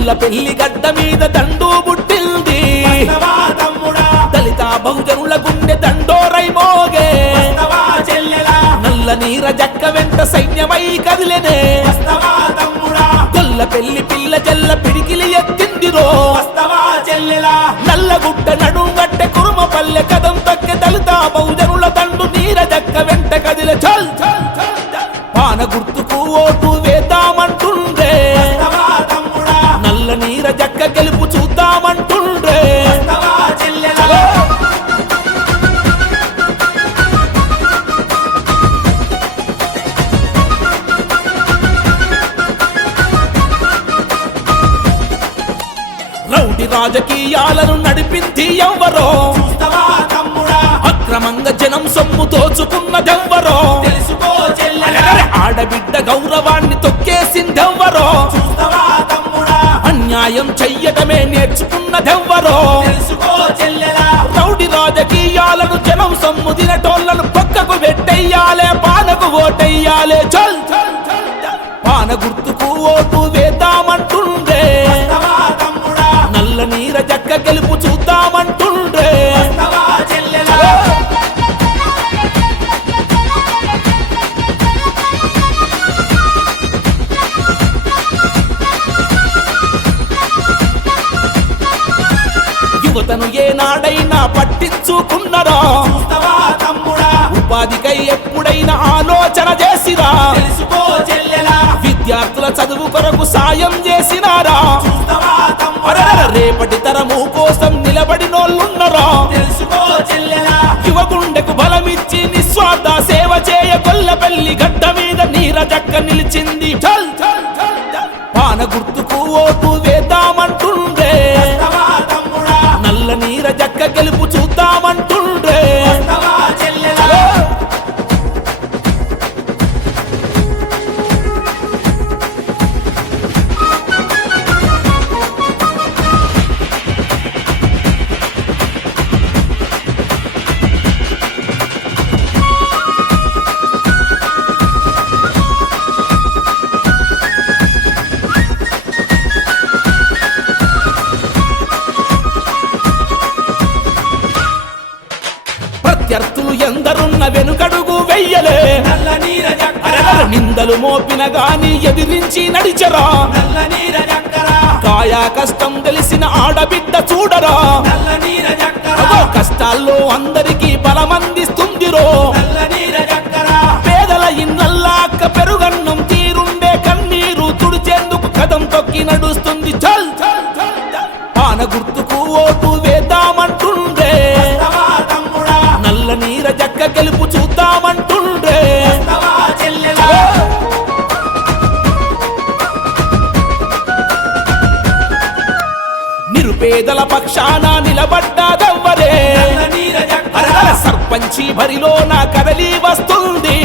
గొల్లపెల్లి గడ్డ మీద దండు పుట్టింది దళిత బహుజనుల గుండె దండోరై మోగే నల్ల నీర జక్క వెంట సైన్యమై కదిలేనే గొల్లపెల్లి పిల్ల జల్ల పిడికిలి ఎత్తిందిరో నల్లగుట్ట నడుగట్టె కురుమ పల్లె కదం తక్కె దళిత బహుజనుల దండు నీర జక్క వెంట కదిలే చల్ పాన గుర్తుకు ఓటు వేద్దామంటుండ్రే నల్ల నీర జక్క గెలుపు చూద్దామంటుండ్రే రౌడి రాజకీయాలను నడిపింది ఎవ్వరో అక్రమంగా జనం సొమ్ము దోచుకున్నదెవ్వరో ఆడబిడ్డ గౌరవాన్ని తొక్కేసిందెవ్వరో అన్యాయం చెయ్యటమే నేర్చుకున్నదెవ్వరో రౌడి రాజకీయాలను జనం సొమ్ము తినటోళ్లను పక్కకు పెట్టెయ్యాలే పానకు ఓటెయ్యాలే చల్ పాన గుర్తుకు ఓటు వేద్దామంటుండ్రే నల్ల నీర జక్క గెలుపు చూద్దామంటుండ్రే యువతను ఏనాడైనా పట్టించుకున్నరా ఉపాధికై ఎప్పుడైనా ఆలోచన చేసిరా విద్యార్థుల చదువు కొరకు సాయం చేసినారా రేపటి తరము కోసం నిలబడినోళ్ళున్నరా యువ గుండెకు బలమిచ్చి నిస్వార్థ సేవ చేయ గొల్లపెల్లి గడ్డ మీద నీర జక్క నిలిచింది పాన గుర్తుకు ఓటు వేద్దామంటుండ్రే నల్ల నీర జక్క గెలుపు చూద్దామంటుండ్రే ప్రత్యర్థులు ఎందరున్న వెనుకడుగు వెయ్యలే నిందలు మోపిన గాని ఎదిరించి నడిచరా కాయా కష్టం తెలిసిన ఆడబిడ్డ చూడరా కష్టాల్లో అందరికీ బలమందిస్తుందిరో పేదల ఇన్నల్లాక్క పెరుగన్నం తీరుండే కన్నీరు తుడిచేందుకు కదం తొక్కి నడుస్తుంది చల్ పాన గుర్తుకు ఓటు వేద్దామంటుండ్రే నల్ల నీర జక్క గెలుపు చూద్దామంటుండ్రే నిరుపేదల పక్షాన నిలబడ్డాదవ్వరే సర్పంచి బరిలో నా కదలి వస్తుంది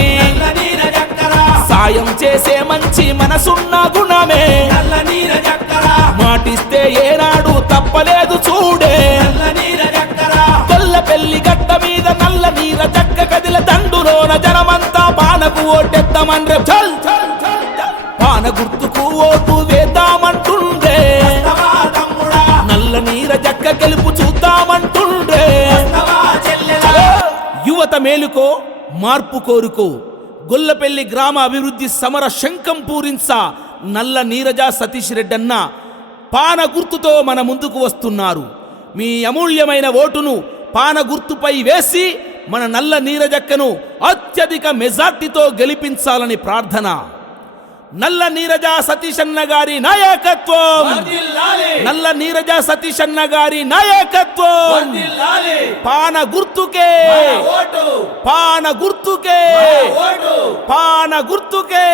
సాయం చేసే మంచి మనసున్న గుణమే మాటిస్తే ఏనాడు తప్పలేదు చూడే గొల్లపెల్లి గడ్డ మీద నల్ల నీర జక్క కదిల దండులోన జనమంతా పానకు ఓటెద్దామన్రే చల్ పాన గుర్తుకు ఓటు వేద్దామంటుండ్రే నల్ల నీర జక్క గెలుపు చూద్దామంటుండ్రే యువత మేలుకో మార్పు కోరుకో గొల్లపెల్లి గ్రామ అభివృద్ధి సమర శంఖం పూరించ నల్ల నీరజ సతీష్ రెడ్డన్న పాన గుర్తుతో మన ముందుకు వస్తున్నారు. మీ అమూల్యమైన ఓటును పాన గుర్తుపై వేసి మన నల్ల నీరజక్కను అత్యధిక మెజార్టీతో గెలిపించాలని ప్రార్థన. నల్ల నీరజ సతీషన్న గారి నాయకత్వం, నల్ల నీరజ సతీషన్న గారి నాయకత్వం. పాన గుర్తుకే, పాన గుర్తుకే, పాన గుర్తుకే.